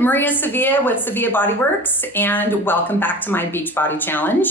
Maria Sevilla with Sevilla Bodyworks, and welcome back to my Beach Body Challenge.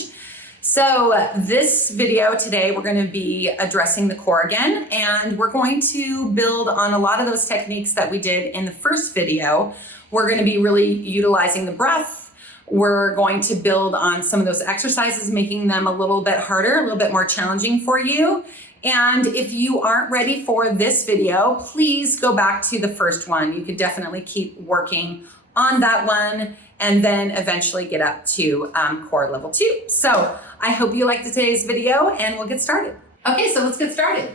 So this video today, we're going to be addressing the core again, and we're going to build on a lot of those techniques that we did in the first video. We're going to be really utilizing the breath. We're going to build on some of those exercises, making them a little bit harder, a little bit more challenging for you. And if you aren't ready for this video, please go back to the first one. You could definitely keep working on that one and then eventually get up to core level 2. So I hope you liked today's video and we'll get started. Okay, so let's get started.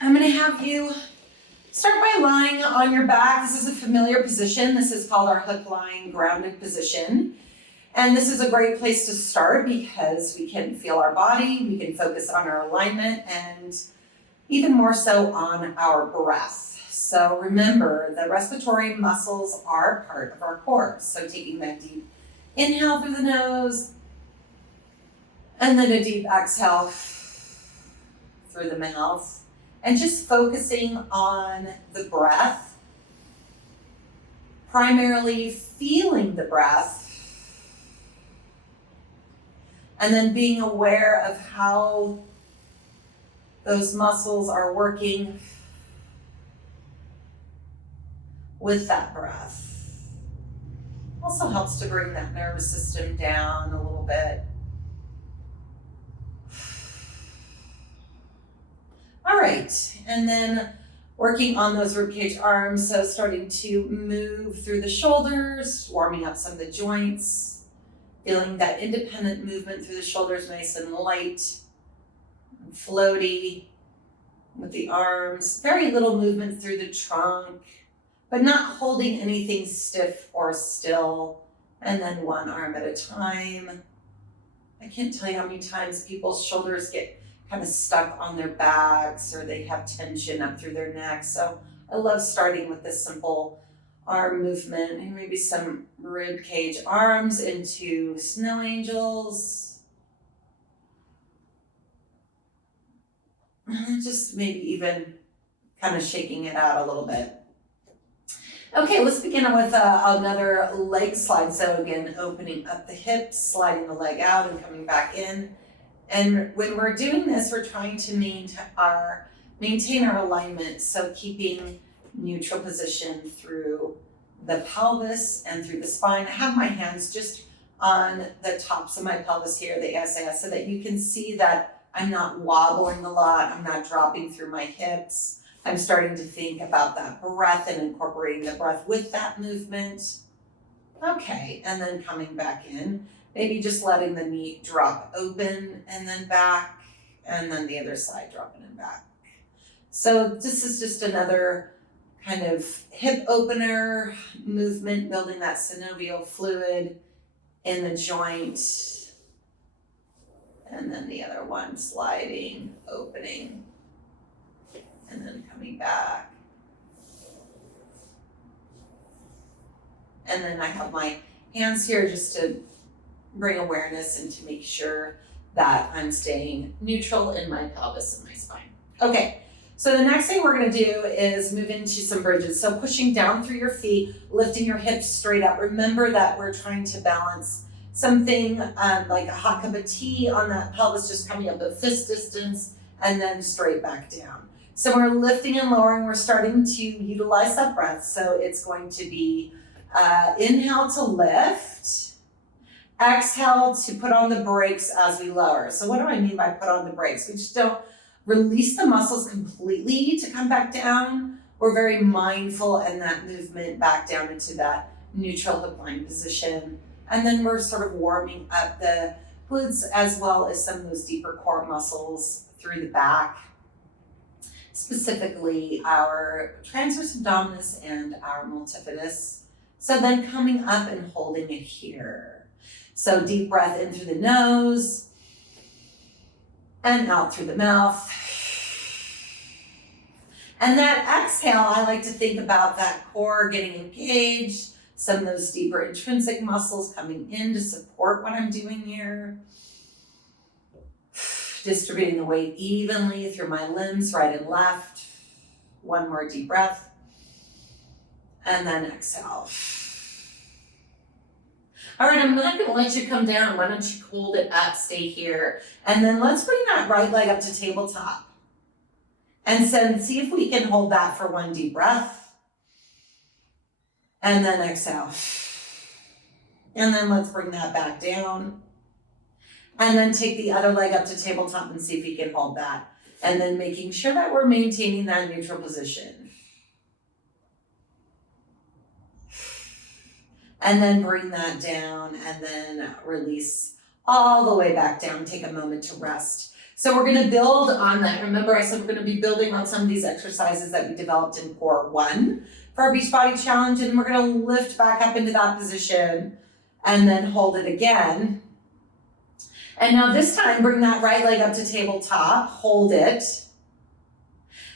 I'm gonna have you start by lying on your back. This is a familiar position. This is called our hook lying grounded position. And this is a great place to start because we can feel our body, we can focus on our alignment, and even more so on our breath. So remember, the respiratory muscles are part of our core. So taking that deep inhale through the nose, and then a deep exhale through the mouth, and just focusing on the breath, primarily feeling the breath, and then being aware of how those muscles are working with that breath. Also helps to bring that nervous system down a little bit. All right, and then working on those ribcage arms, so starting to move through the shoulders, warming up some of the joints, feeling that independent movement through the shoulders, nice and light and floaty with the arms. Very little movement through the trunk, but not holding anything stiff or still. And then one arm at a time. I can't tell you how many times people's shoulders get kind of stuck on their backs or they have tension up through their neck. So I love starting with this simple arm movement and maybe some rib cage arms into snow angels. And just maybe even kind of shaking it out a little bit. Okay, let's begin with another leg slide. So again, opening up the hips, sliding the leg out and coming back in. And when we're doing this, we're trying to maintain our alignment. So keeping neutral position through the pelvis and through the spine. I have my hands just on the tops of my pelvis here, the SAS, so that you can see that I'm not wobbling a lot. I'm not dropping through my hips. I'm starting to think about that breath and incorporating the breath with that movement. Okay, and then coming back in, maybe just letting the knee drop open and then back, and then the other side dropping and back. So this is just another kind of hip opener movement, building that synovial fluid in the joint. And then the other one, sliding, opening, and then coming back. And then I have my hands here just to bring awareness and to make sure that I'm staying neutral in my pelvis and my spine. Okay. So the next thing we're going to do is move into some bridges. So pushing down through your feet, lifting your hips straight up. Remember that we're trying to balance something like a hot cup of tea on that pelvis, just coming up at fist distance and then straight back down. So we're lifting and lowering. We're starting to utilize that breath. So it's going to be inhale to lift, exhale to put on the brakes as we lower. So what do I mean by put on the brakes? We just don't release the muscles completely to come back down. We're very mindful in that movement back down into that neutral hip line position. And then we're sort of warming up the glutes as well as some of those deeper core muscles through the back, specifically our transverse abdominis and our multifidus. So then coming up and holding it here. So deep breath in through the nose and out through the mouth. And that exhale, I like to think about that core getting engaged, some of those deeper intrinsic muscles coming in to support what I'm doing here. Distributing the weight evenly through my limbs, right and left. One more deep breath. And then exhale. All right, I'm not gonna let you come down. Why don't you hold it up, stay here. And then let's bring that right leg up to tabletop. And see if we can hold that for one deep breath. And then exhale. And then let's bring that back down. And then take the other leg up to tabletop and see if we can hold that. And then making sure that we're maintaining that neutral position. And then bring that down and then release all the way back down. Take a moment to rest. So we're gonna build on that. Remember I said we're gonna be building on some of these exercises that we developed in core 1 for our Beachbody Challenge, and we're gonna lift back up into that position and then hold it again. And now this time, bring that right leg up to tabletop, hold it,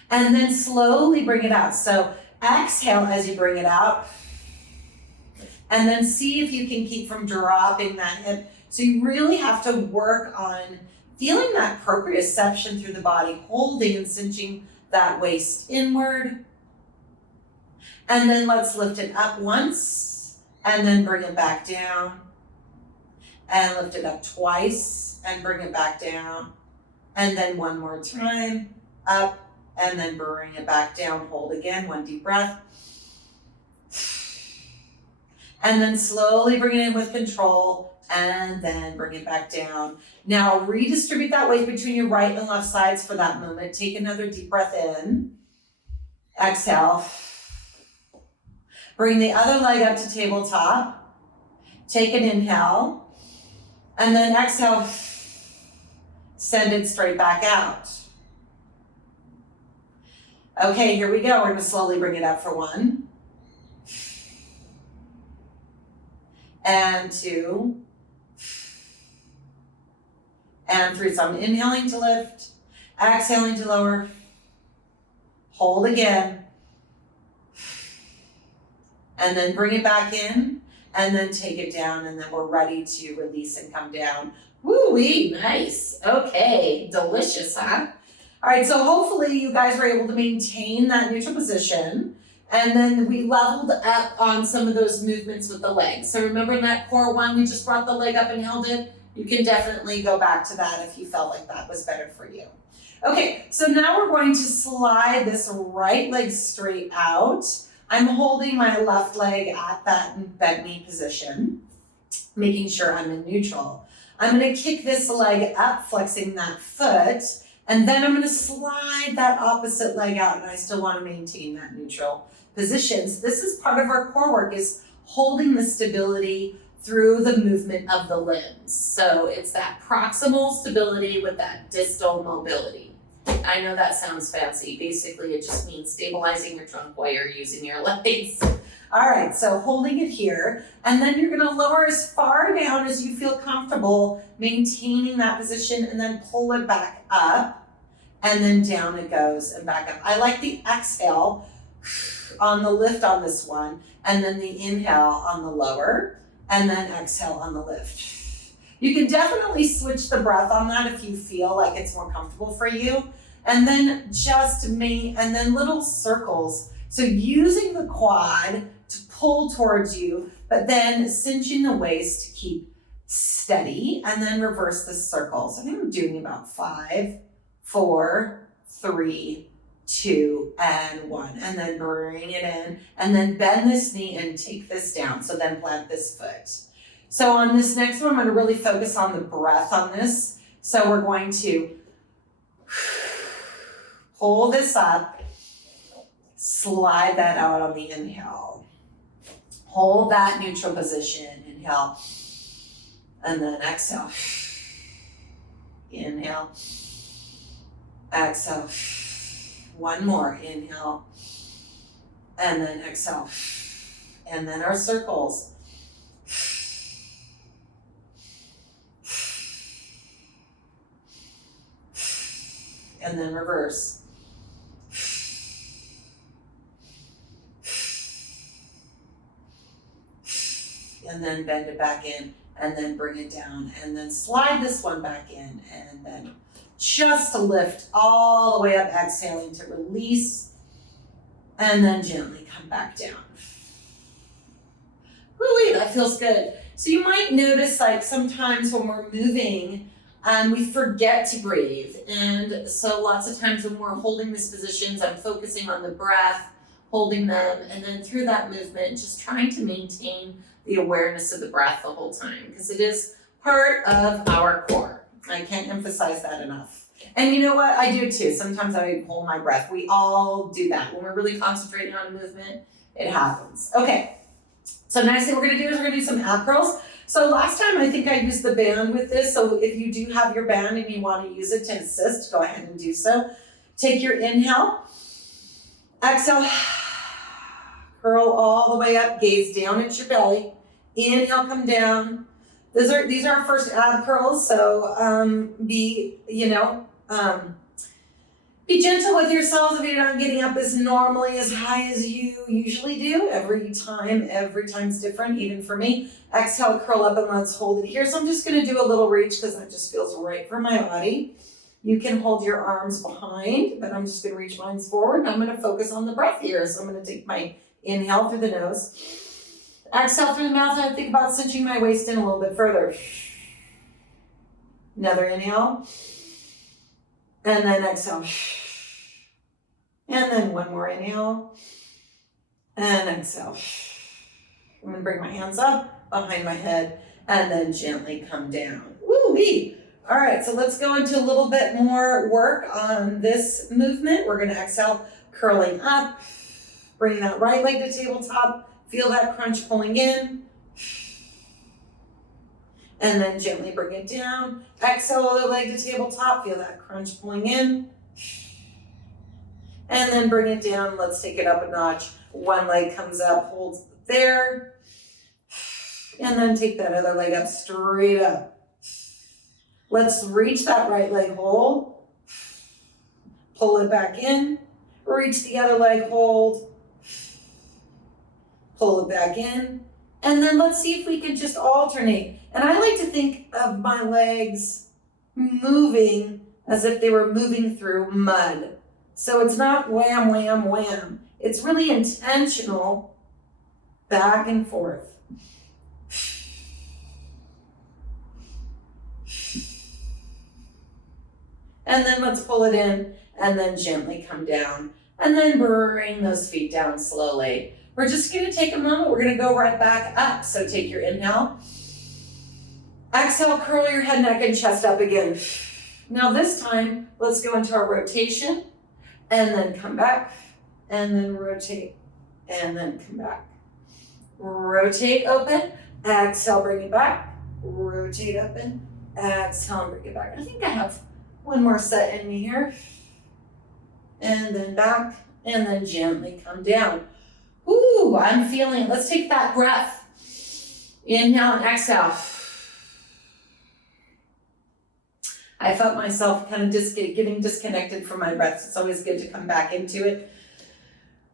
and then slowly bring it out. So exhale as you bring it out, and then see if you can keep from dropping that hip. So you really have to work on feeling that proprioception through the body, holding and cinching that waist inward. And then let's lift it up once, and then bring it back down. And lift it up twice, and bring it back down. And then one more time, up, and then bring it back down. Hold again, one deep breath. And then slowly bring it in with control, and then bring it back down. Now redistribute that weight between your right and left sides for that moment. Take another deep breath in. Exhale. Bring the other leg up to tabletop. Take an inhale. And then exhale. Send it straight back out. Okay, here we go. We're going to slowly bring it up for 1. And 2. And 3. So I'm inhaling to lift, exhaling to lower, hold again, and then bring it back in, and then take it down, and then we're ready to release and come down. Woo-wee, nice. Okay, delicious, huh? All right, so hopefully you guys were able to maintain that neutral position, and then we leveled up on some of those movements with the legs. So remember in that core 1, we just brought the leg up and held it? You can definitely go back to that if you felt like that was better for you. Okay, so now we're going to slide this right leg straight out. I'm holding my left leg at that bent knee position, making sure I'm in neutral. I'm gonna kick this leg up, flexing that foot, and then I'm gonna slide that opposite leg out, and I still wanna maintain that neutral position. So this is part of our core work, is holding the stability through the movement of the limbs. So it's that proximal stability with that distal mobility. I know that sounds fancy. Basically, it just means stabilizing your trunk while you're using your legs. All right, so holding it here, and then you're gonna lower as far down as you feel comfortable, maintaining that position, and then pull it back up, and then down it goes and back up. I like the exhale on the lift on this one, and then the inhale on the lower, and then exhale on the lift. You can definitely switch the breath on that if you feel like it's more comfortable for you. And then and then little circles. So using the quad to pull towards you, but then cinching the waist to keep steady, and then reverse the circle. So I think I'm doing about 5, 4, 3, 2, and 1. And then bring it in, and then bend this knee and take this down. So then plant this foot. So on this next one, I'm going to really focus on the breath on this. So we're going to pull this up, slide that out on the inhale. Hold that neutral position, inhale, and then exhale. Inhale, exhale. One more, inhale, and then exhale. And then our circles. And then reverse. and then bend it back in, and then bring it down, and then slide this one back in, and then just to lift all the way up, exhaling to release, and then gently come back down. Woo-wee, that feels good. So you might notice like sometimes when we're moving, we forget to breathe. And so lots of times when we're holding these positions, I'm focusing on the breath, holding them, and then through that movement, just trying to maintain the awareness of the breath the whole time, because it is part of our core. I can't emphasize that enough. And you know what? I do too. Sometimes I hold my breath. We all do that. When we're really concentrating on a movement, it happens. Okay. So next thing we're going to do is we're going to do some ab curls. So last time I think I used the band with this. So if you do have your band and you want to use it to assist, go ahead and do so. Take your inhale. Exhale. Curl all the way up. Gaze down at your belly. Inhale, come down. These are our first ab curls. So be gentle with yourselves if you're not getting up as normally as high as you usually do. Every time's different, even for me. Exhale, curl up, and let's hold it here. So I'm just going to do a little reach because that just feels right for my body. You can hold your arms behind, but I'm just going to reach mine forward. And I'm going to focus on the breath here. So I'm going to take my inhale through the nose. Exhale through the mouth, and I think about cinching my waist in a little bit further. Another inhale. And then exhale. And then one more inhale. And exhale. I'm going to bring my hands up behind my head and then gently come down. Woo-wee. All right, so let's go into a little bit more work on this movement. We're going to exhale, curling up. Bring that right leg to tabletop. Feel that crunch pulling in. And then gently bring it down. Exhale, other leg to tabletop. Feel that crunch pulling in. And then bring it down. Let's take it up a notch. One leg comes up, holds there. And then take that other leg up, straight up. Let's reach that right leg, hold. Pull it back in. Reach the other leg, hold. Pull it back in. And then let's see if we can just alternate. And I like to think of my legs moving as if they were moving through mud. So it's not wham, wham, wham. It's really intentional, back and forth. And then let's pull it in and then gently come down. And then bring those feet down slowly. We're just going to take a moment. We're going to go right back up. So take your inhale. Exhale, curl your head, neck, and chest up again. Now this time, let's go into our rotation and then come back and then rotate and then come back. Rotate, open, exhale, bring it back. Rotate, open, exhale, and bring it back. I think I have one more set in me here. And then back and then gently come down. Ooh, I'm feeling it. Let's take that breath. Inhale and exhale. I felt myself kind of getting disconnected from my breath. So it's always good to come back into it.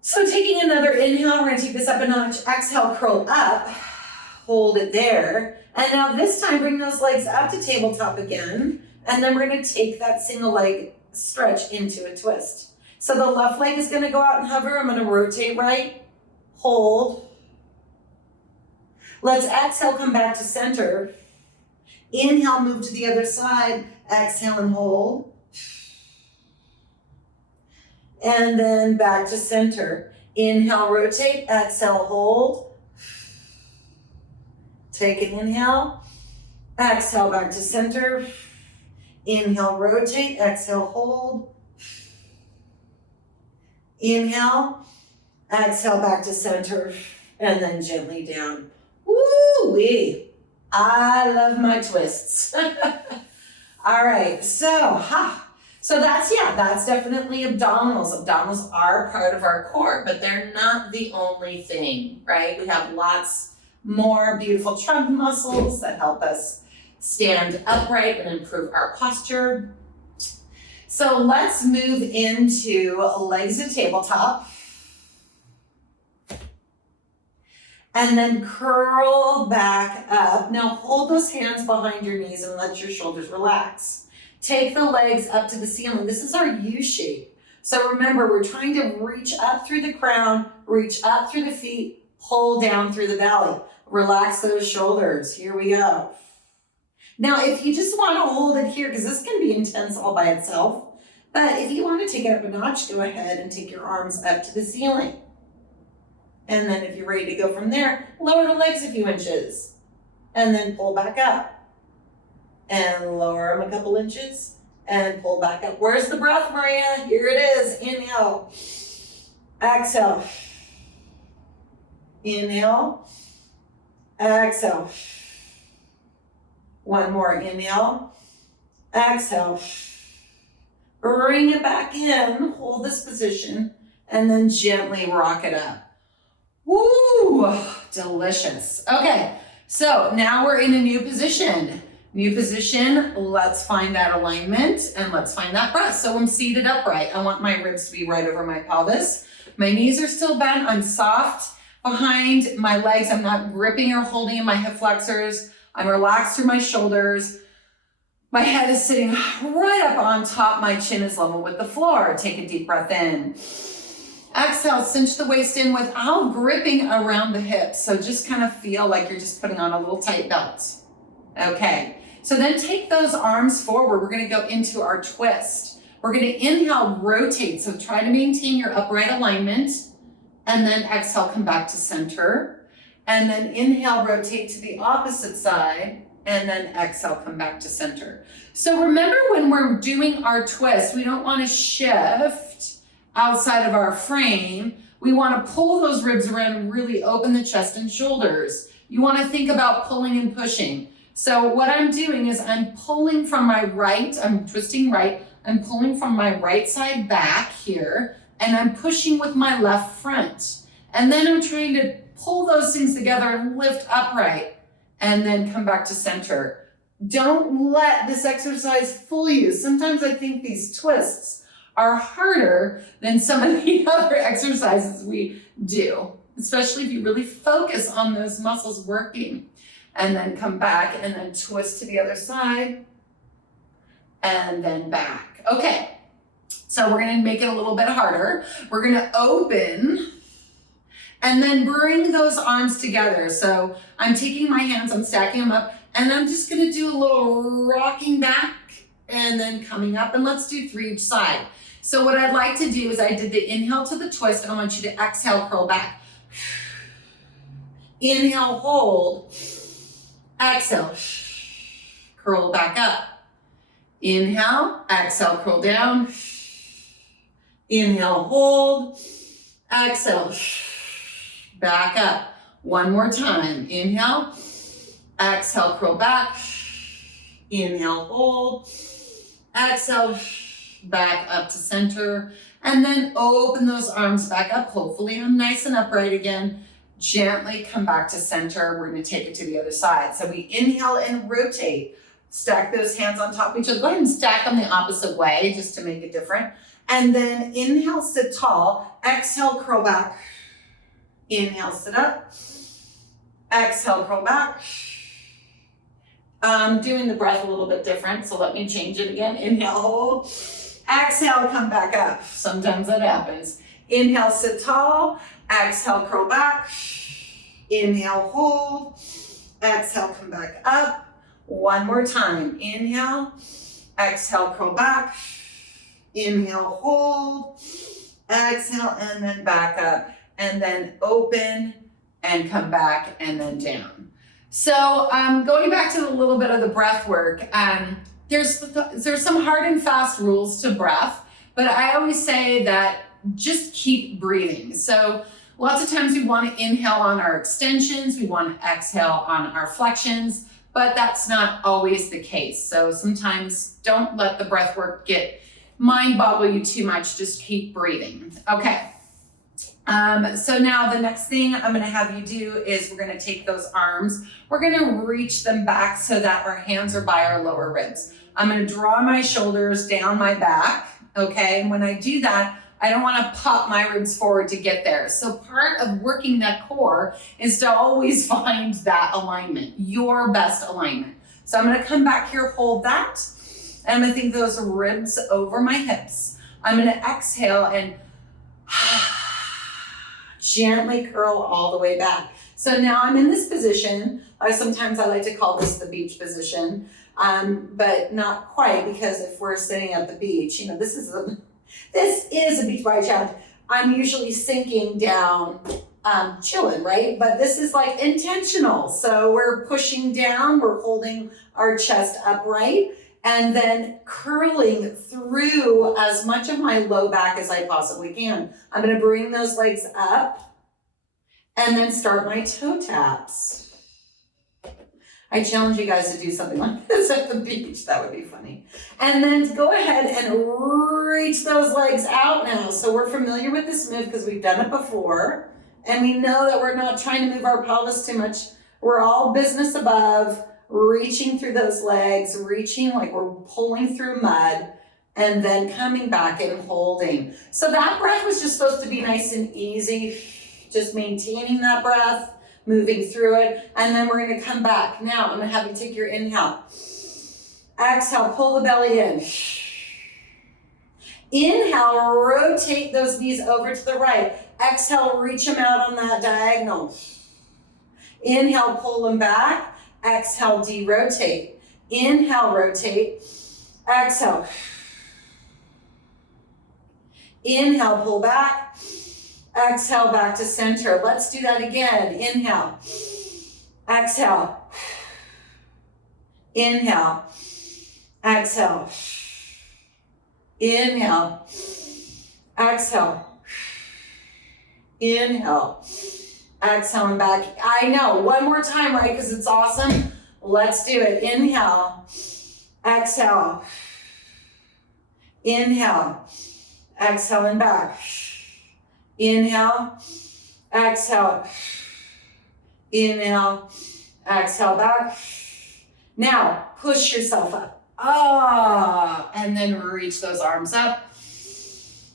So taking another inhale, we're going to take this up a notch. Exhale, curl up. Hold it there. And now this time, bring those legs up to tabletop again. And then we're going to take that single leg stretch into a twist. So the left leg is going to go out and hover. I'm going to rotate right. Hold. Let's exhale, come back to center. Inhale, move to the other side. Exhale and hold. And then back to center. Inhale, rotate. Exhale, hold. Take an inhale. Exhale, back to center. Inhale, rotate. Exhale, hold. Inhale. Exhale, back to center. And then gently down. Woo-wee. I love my twists. All right, so that's definitely abdominals. Abdominals are part of our core, but they're not the only thing, right? We have lots more beautiful trunk muscles that help us stand upright and improve our posture. So let's move into legs to tabletop. And then curl back up. Now hold those hands behind your knees and let your shoulders relax. Take the legs up to the ceiling. This is our U shape. So remember, we're trying to reach up through the crown, reach up through the feet, pull down through the belly. Relax those shoulders. Here we go. Now, if you just want to hold it here, because this can be intense all by itself, but if you want to take it up a notch, go ahead and take your arms up to the ceiling. And then if you're ready to go from there, lower the legs a few inches and then pull back up and lower them a couple inches and pull back up. Where's the breath, Maria? Here it is. Inhale, exhale, inhale, exhale. One more, inhale, exhale. Bring it back in, hold this position, and then gently rock it up. Woo, delicious. Okay, so now we're in a new position. New position, let's find that alignment and let's find that breath. So I'm seated upright. I want my ribs to be right over my pelvis. My knees are still bent. I'm soft behind my legs. I'm not gripping or holding in my hip flexors. I'm relaxed through my shoulders. My head is sitting right up on top. My chin is level with the floor. Take a deep breath in. Exhale, cinch the waist in without gripping around the hips. So just kind of feel like you're just putting on a little tight belt. Okay, so then take those arms forward. We're gonna go into our twist. We're gonna inhale, rotate. So try to maintain your upright alignment. And then exhale, come back to center. And then inhale, rotate to the opposite side. And then exhale, come back to center. So remember, when we're doing our twist, we don't want to shift outside of our frame. We want to pull those ribs around and really open the chest and shoulders. You want to think about pulling and pushing. So what I'm doing is I'm pulling from my right, I'm twisting right, I'm pulling from my right side back here, and I'm pushing with my left front. And then I'm trying to pull those things together and lift upright. And then come back to center. Don't let this exercise fool you. Sometimes I think these twists are harder than some of the other exercises we do, especially if you really focus on those muscles working. And then come back and then twist to the other side and then back. Okay, so we're gonna make it a little bit harder. We're gonna open and then bring those arms together. So I'm taking my hands, I'm stacking them up, and I'm just gonna do a little rocking back and then coming up, and let's do 3 each side. So what I'd like to do is I did the inhale to the twist. I want you to exhale, curl back. Inhale, hold. Exhale, curl back up. Inhale, exhale, curl down. Inhale, hold. Exhale, back up. One more time. Inhale, exhale, curl back. Inhale, hold. Exhale, back up to center. And then open those arms back up. Hopefully I'm nice and upright again. Gently come back to center. We're going to take it to the other side. So we inhale and rotate. Stack those hands on top of each other. Go ahead and stack them the opposite way just to make it different. And then inhale, sit tall. Exhale, curl back. Inhale, sit up. Exhale, curl back. I'm doing the breath a little bit different, so let me change it again. Inhale, hold. Exhale, come back up. Sometimes that happens. Inhale, sit tall. Exhale, curl back. Inhale, hold. Exhale, come back up. One more time. Inhale. Exhale, curl back. Inhale, hold. Exhale, and then back up. And then open and come back and then down. So going back to a little bit of the breath work, there's some hard and fast rules to breath, but I always say that just keep breathing. So lots of times we want to inhale on our extensions, we want to exhale on our flexions, but that's not always the case. So sometimes don't let the breath work mind boggle you too much, just keep breathing. Okay. So now the next thing I'm going to have you do is we're going to take those arms, we're going to reach them back so that our hands are by our lower ribs. I'm going to draw my shoulders down my back, okay? And when I do that, I don't want to pop my ribs forward to get there. So part of working that core is to always find that alignment, your best alignment. So I'm going to come back here, hold that. And I'm going to think those ribs over my hips. I'm going to exhale and gently curl all the way back. So now I'm in this position. Sometimes I like to call this the beach position, but not quite, because if we're sitting at the beach, you know, this is a beach body challenge. I'm usually sinking down, chilling, right? But this is like intentional. So we're pushing down, we're holding our chest upright, and then curling through as much of my low back as I possibly can. I'm gonna bring those legs up and then start my toe taps. I challenge you guys to do something like this at the beach. That would be funny. And then go ahead and reach those legs out now. So we're familiar with this move because we've done it before. And we know that we're not trying to move our pelvis too much. We're all business above, reaching through those legs, reaching like we're pulling through mud, and then coming back and holding. So that breath was just supposed to be nice and easy. Just maintaining that breath, moving through it, and then we're gonna come back. Now, I'm gonna have you take your inhale. Exhale, pull the belly in. Inhale, rotate those knees over to the right. Exhale, reach them out on that diagonal. Inhale, pull them back. Exhale, de-rotate. Inhale, rotate. Exhale. Inhale, pull back. Exhale, back to center. Let's do that again. Inhale. Exhale. Inhale. Exhale. Inhale. Exhale. Inhale. Exhale and back. I know. One more time, right? Because it's awesome. Let's do it. Inhale. Exhale. Inhale. Exhale and back. Inhale. Exhale. Inhale. Exhale back. Now, push yourself up. And then reach those arms up.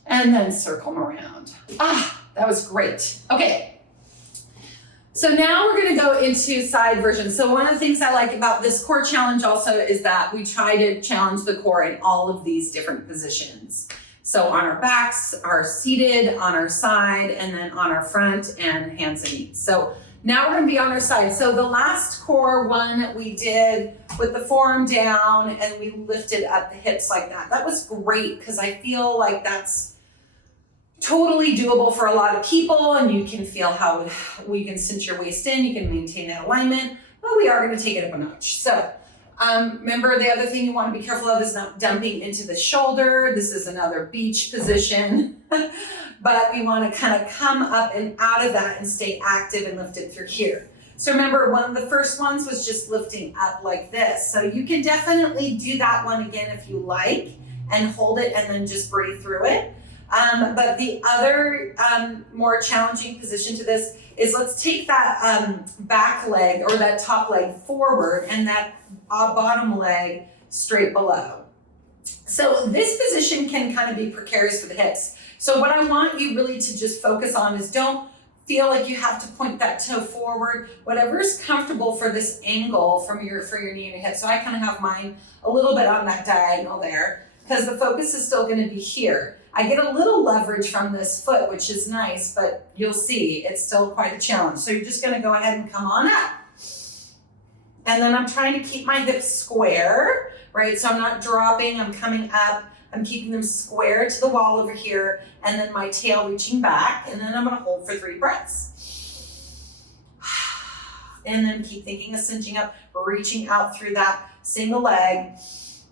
And then circle them around. That was great. Okay. So now we're going to go into side version. So one of the things I like about this core challenge also is that we try to challenge the core in all of these different positions. So on our backs, our seated, on our side, and then on our front and hands and knees. So now we're going to be on our side. So the last core one we did with the forearm down and we lifted up the hips like that. That was great because I feel like that's totally doable for a lot of people, and you can feel how you can cinch your waist in, you can maintain that alignment, but we are going to take it up a notch. So remember, the other thing you want to be careful of is not dumping into the shoulder. This is another beach position, but we want to kind of come up and out of that and stay active and lift it through here. So remember, one of the first ones was just lifting up like this. So you can definitely do that one again if you like, and hold it and then just breathe through it. But the other more challenging position to this is, let's take that back leg or that top leg forward and that bottom leg straight below. So this position can kind of be precarious for the hips. So what I want you really to just focus on is, don't feel like you have to point that toe forward. Whatever is comfortable for this angle for your knee and your hip. So I kind of have mine a little bit on that diagonal there, because the focus is still going to be here. I get a little leverage from this foot, which is nice, but you'll see it's still quite a challenge. So you're just going to go ahead and come on up. And then I'm trying to keep my hips square, right? So I'm not dropping, I'm coming up, I'm keeping them square to the wall over here, and then my tail reaching back, and then I'm going to hold for 3 breaths. And then keep thinking of cinching up, reaching out through that single leg,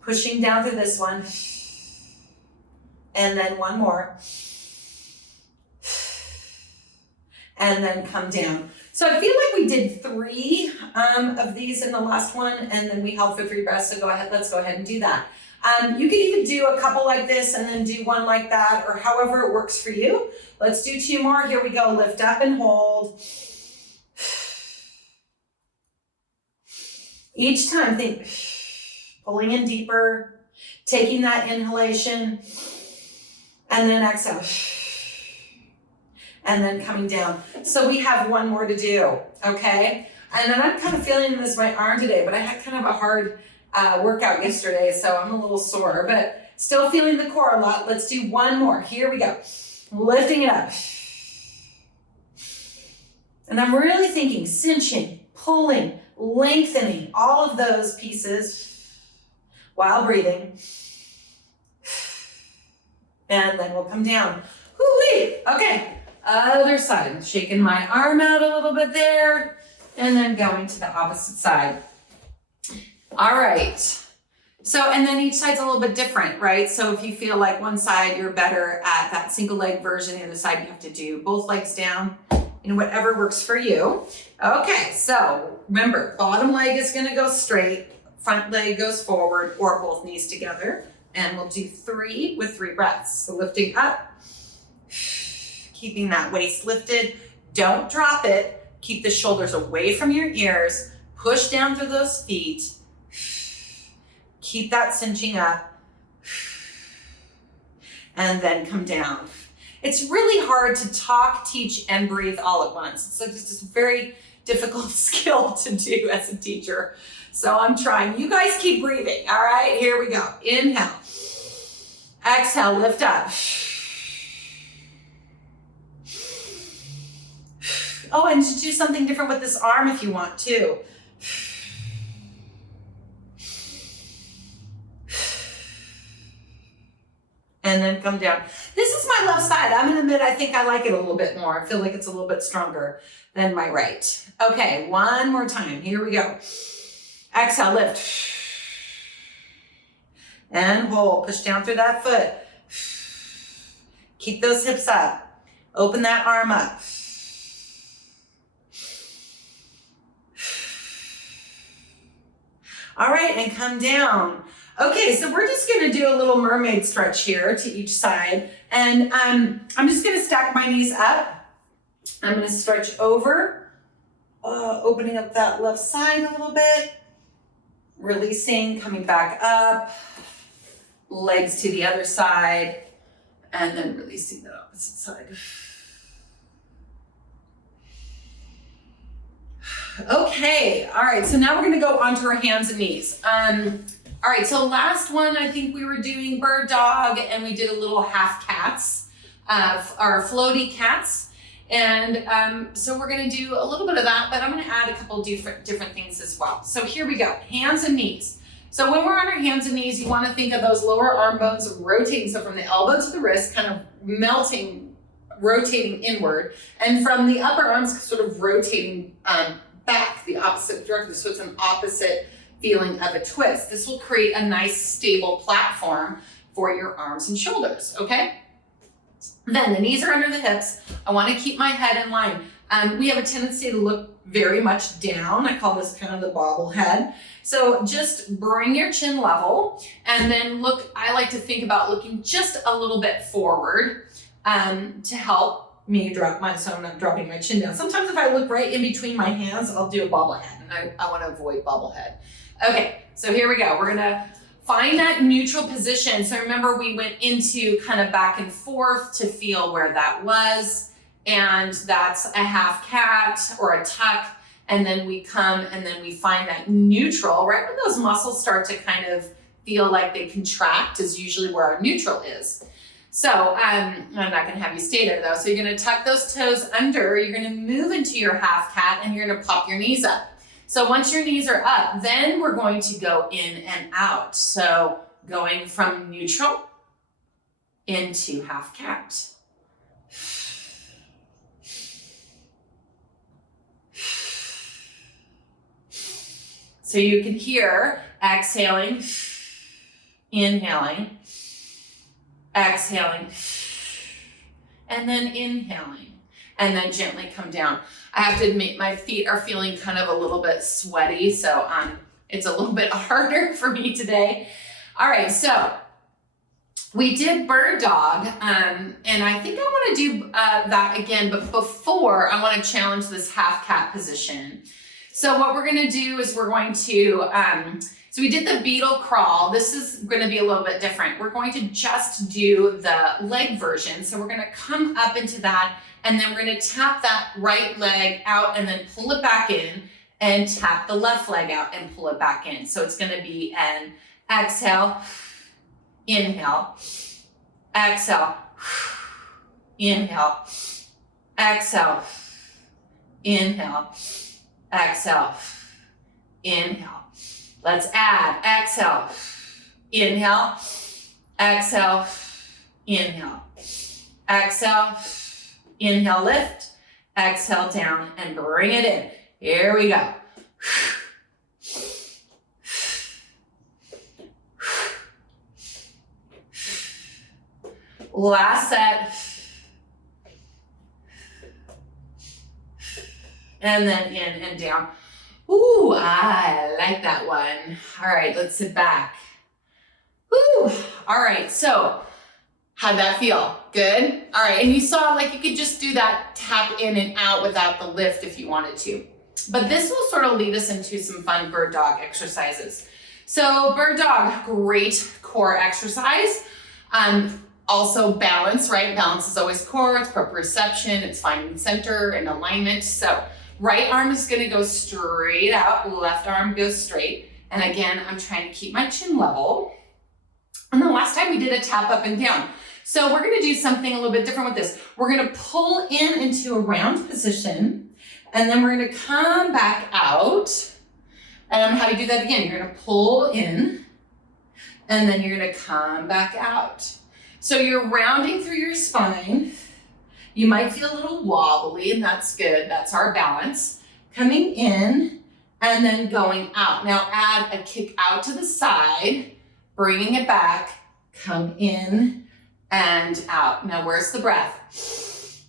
pushing down through this one. And then one more. And then come down. So I feel like we did 3 of these in the last one, and then we held for 3 breaths. So let's go ahead and do that. You can even do a couple like this and then do one like that, or however it works for you. Let's do 2 more. Here we go. Lift up and hold. Each time, think, pulling in deeper, taking that inhalation, And then exhale. And then coming down. So we have one more to do, okay? And then I'm kind of feeling this in my arm today, but I had kind of a hard workout yesterday, so I'm a little sore, but still feeling the core a lot. Let's do one more. Here we go. Lifting it up. And I'm really thinking cinching, pulling, lengthening, all of those pieces while breathing. And then we'll come down. Whoo-wee. Okay, other side. Shaking my arm out a little bit there, and then going to the opposite side. All right. So, and then each side's a little bit different, right? So if you feel like one side you're better at that single leg version, the other side you have to do both legs down, whatever works for you. Okay, so remember, bottom leg is gonna go straight, front leg goes forward, or both knees together. And we'll do 3 with 3 breaths. So lifting up, keeping that waist lifted. Don't drop it. Keep the shoulders away from your ears. Push down through those feet. Keep that cinching up. And then come down. It's really hard to talk, teach, and breathe all at once. It's just a very difficult skill to do as a teacher. So I'm trying. You guys keep breathing. All right, here we go. Inhale. Exhale, lift up. Oh, and just do something different with this arm if you want to. And then come down. This is my left side. I'm gonna admit, I think I like it a little bit more. I feel like it's a little bit stronger than my right. Okay, one more time. Here we go. Exhale, lift. And hold. Push down through that foot. Keep those hips up. Open that arm up. All right, and come down. Okay, so we're just gonna do a little mermaid stretch here to each side. And I'm just gonna stack my knees up. I'm gonna stretch over, opening up that left side a little bit. Releasing, coming back up. Legs to the other side. And then releasing the opposite side. Okay, all right, so now we're gonna go onto our hands and knees. All right, so last one, I think we were doing bird dog and we did a little half cats, our floaty cats. And so we're gonna do a little bit of that, but I'm gonna add a couple different things as well. So here we go, hands and knees. So when we're on our hands and knees, you wanna think of those lower arm bones rotating. So from the elbow to the wrist, kind of melting, rotating inward. And from the upper arms, sort of rotating back the opposite direction. So it's an opposite feeling of a twist. This will create a nice stable platform for your arms and shoulders, okay? Then the knees are under the hips. I want to keep my head in line. We have a tendency to look very much down. I call this kind of the bobblehead. So just bring your chin level and then look, I like to think about looking just a little bit forward to help me drop so I'm not dropping my chin down. Sometimes if I look right in between my hands, I'll do a bobblehead, and I want to avoid bobblehead. Okay, so here we go. We're gonna find that neutral position. So remember, we went into kind of back and forth to feel where that was, and that's a half cat or a tuck, and then we come and then we find that neutral. Right when those muscles start to kind of feel like they contract is usually where our neutral is. So I'm not gonna have you stay there though. So you're gonna tuck those toes under, you're gonna move into your half cat, and you're gonna pop your knees up. So once your knees are up, then we're going to go in and out. So going from neutral into half cat. So you can hear exhaling, inhaling, exhaling, and then inhaling, and then gently come down. I have to admit, my feet are feeling kind of a little bit sweaty, so it's a little bit harder for me today. All right, so we did bird dog, and I think I want to do that again, but before, I want to challenge this half cat position. So what we're going to do is we're going to So we did the beetle crawl. This is going to be a little bit different. We're going to just do the leg version. So we're going to come up into that, and then we're going to tap that right leg out and then pull it back in, and tap the left leg out and pull it back in. So it's going to be an exhale, inhale, exhale, inhale, exhale, inhale, exhale, inhale. Let's add exhale, inhale, exhale, inhale, exhale, inhale, lift, exhale down and bring it in. Here we go. Last set. And then in and down. Ooh, I like that one. All right, let's sit back. Ooh, all right, so how'd that feel? Good? All right, and you saw like you could just do that tap in and out without the lift if you wanted to. But this will sort of lead us into some fun bird dog exercises. So bird dog, great core exercise. Also balance, right? Balance is always core, it's proprioception, it's finding center and alignment. So right arm is gonna go straight out, left arm goes straight. And again, I'm trying to keep my chin level. And the last time we did a tap up and down. So we're gonna do something a little bit different with this. We're gonna pull in into a round position, and then we're gonna come back out. And I'm gonna have you do that again. You're gonna pull in, and then you're gonna come back out. So you're rounding through your spine. You might feel a little wobbly, and that's good. That's our balance. Coming in and then going out. Now add a kick out to the side, bringing it back, come in and out. Now where's the breath?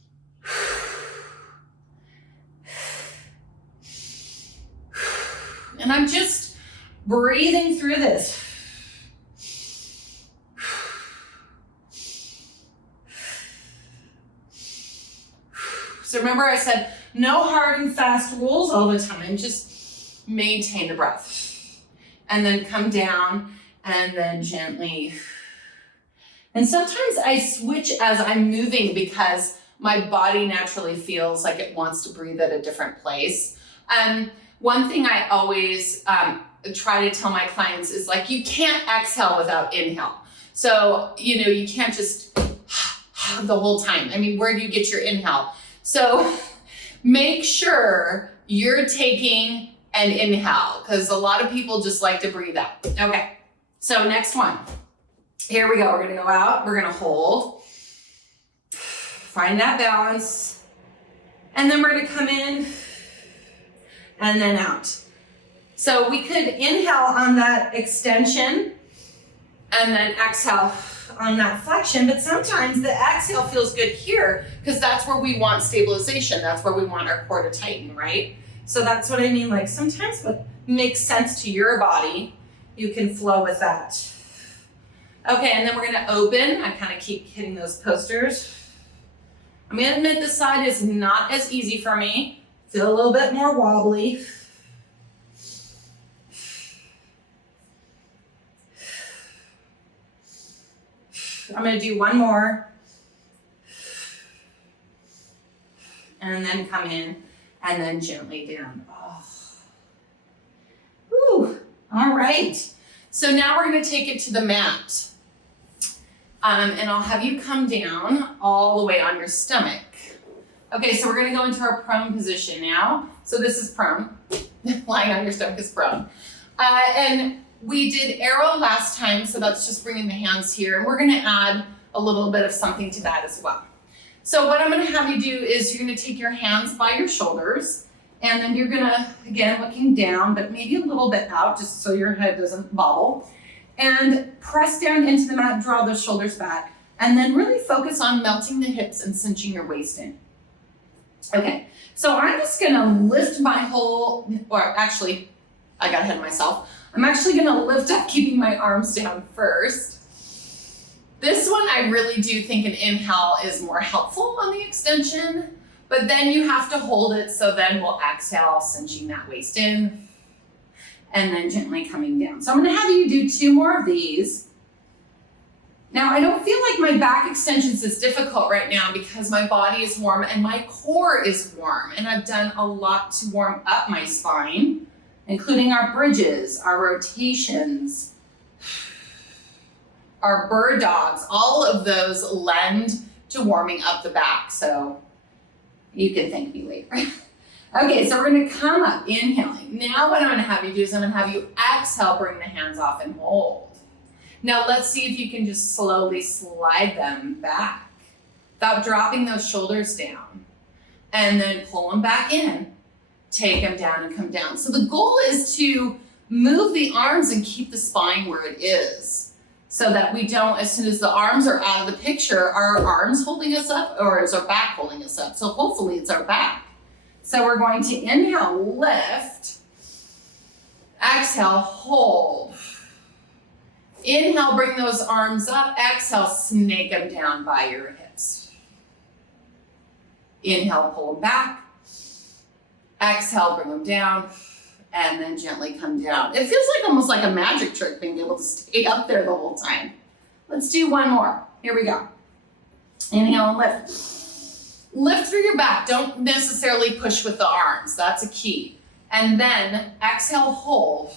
And I'm just breathing through this. So remember I said no hard and fast rules all the time, just maintain the breath. And then come down and then gently. And sometimes I switch as I'm moving because my body naturally feels like it wants to breathe at a different place. One thing I always try to tell my clients is like, you can't exhale without inhale. So, you can't just the whole time. I mean, where do you get your inhale? So make sure you're taking an inhale because a lot of people just like to breathe out. Okay, so next one. Here we go. We're going to go out. We're going to hold. Find that balance. And then we're going to come in and then out. So we could inhale on that extension and then exhale on that flexion, but sometimes the exhale feels good here because that's where we want stabilization. That's where we want our core to tighten, right? So that's what I mean. Like sometimes what makes sense to your body, you can flow with that. Okay, and then we're gonna open. I kind of keep hitting those posters. I'm gonna admit this side is not as easy for me. Feel a little bit more wobbly. I'm gonna do one more. And then come in and then gently down. Oh. Whew. All right. So now we're gonna take it to the mat. And I'll have you come down all the way on your stomach. Okay, so we're gonna go into our prone position now. So this is prone. Lying on your stomach is prone. And we did arrow last time, so that's just bringing the hands here. And we're gonna add a little bit of something to that as well. So what I'm gonna have you do is you're gonna take your hands by your shoulders, and then you're gonna, again, looking down, but maybe a little bit out, just so your head doesn't bobble. And press down into the mat, draw those shoulders back, and then really focus on melting the hips and cinching your waist in. Okay, so I'm just gonna lift my whole, or actually, I got ahead of myself. I'm actually gonna lift up, keeping my arms down first. This one, I really do think an inhale is more helpful on the extension, but then you have to hold it, so then we'll exhale, cinching that waist in. and then gently coming down. So I'm gonna have you do 2 more of these. Now, I don't feel like my back extensions is difficult right now because my body is warm and my core is warm, and I've done a lot to warm up my spine, including our bridges, our rotations, our bird dogs. All of those lend to warming up the back, so you can thank me later. Okay, so we're gonna come up, inhaling. Now what I'm gonna have you do is I'm gonna have you exhale, bring the hands off and hold. Now let's see if you can just slowly slide them back without dropping those shoulders down. And then pull them back in, take them down and come down. So the goal is to move the arms and keep the spine where it is, so that we don't, as soon as the arms are out of the picture, are our arms holding us up or is our back holding us up? So hopefully it's our back. So we're going to inhale, lift, exhale, hold. Inhale, bring those arms up. Exhale, snake them down by your hips. Inhale, pull them back. Exhale, bring them down. And then gently come down. It feels like almost like a magic trick being able to stay up there the whole time. Let's do 1 more. Here we go. Inhale and lift. Lift through your back. Don't necessarily push with the arms. That's a key. And then exhale, hold.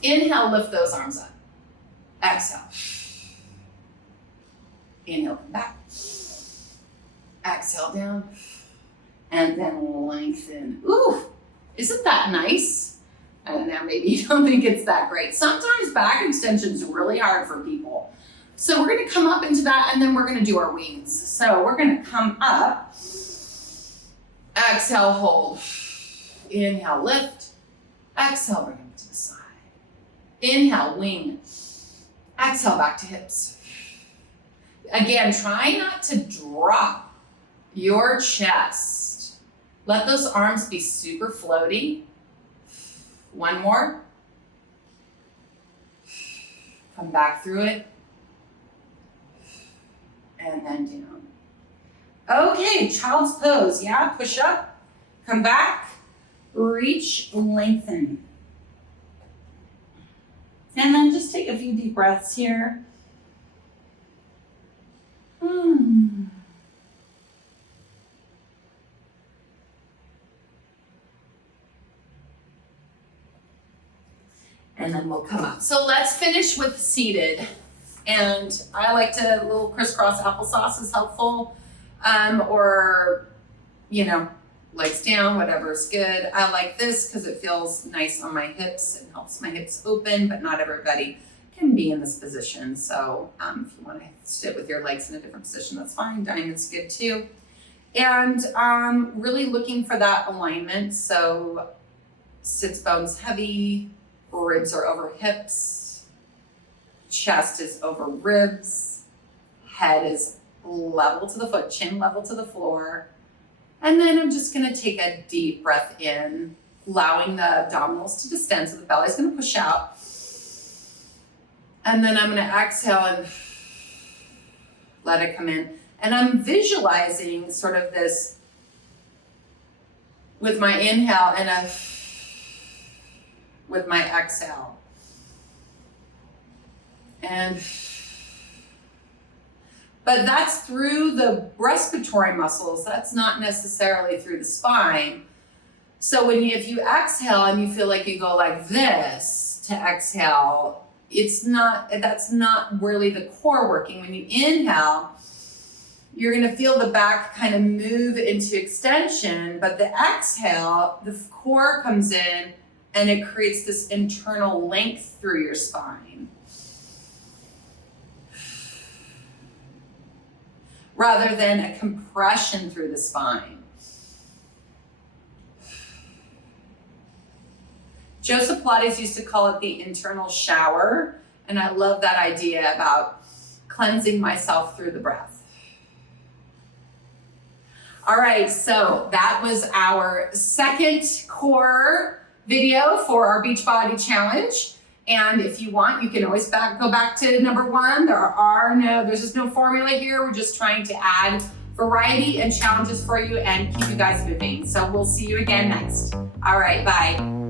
Inhale, lift those arms up. Exhale. Inhale, come back. Exhale down. And then lengthen. Ooh, isn't that nice? I don't know, maybe you don't think it's that great. Sometimes back extension's really hard for people. So we're gonna come up into that and then we're gonna do our wings. So we're gonna come up. Exhale, hold. Inhale, lift. Exhale, bring them to the side. Inhale, wing. Exhale, back to hips. Again, try not to drop your chest. Let those arms be super floaty. 1 more. Come back through it. And then down. Okay, child's pose. Yeah, push up, come back, reach, lengthen. And then just take a few deep breaths here. And then we'll come up. So let's finish with seated. And I like to, a little crisscross applesauce is helpful. Or, you know, legs down, whatever's good. I like this because it feels nice on my hips. It helps my hips open, but not everybody can be in this position. So if you want to sit with your legs in a different position, that's fine. Diamond's good too. And really looking for that alignment. So sits bones heavy, ribs are over hips, chest is over ribs, head is level to the foot, chin level to the floor. And then I'm just gonna take a deep breath in, allowing the abdominals to distend so the belly's gonna push out. And then I'm gonna exhale and let it come in. And I'm visualizing sort of this with my inhale and with my exhale. But that's through the respiratory muscles. That's not necessarily through the spine. So if you exhale and you feel like you go like this to exhale, that's not really the core working. When you inhale, you're gonna feel the back kind of move into extension, but the exhale, the core comes in and it creates this internal length through your spine. Rather than a compression through the spine. Joseph Pilates used to call it the internal shower, and I love that idea about cleansing myself through the breath. All right, so that was our second core video for our Beachbody Challenge. And if you want, you can always go back to number 1. There's just no formula here. We're just trying to add variety and challenges for you and keep you guys moving. So we'll see you again next. All right, bye.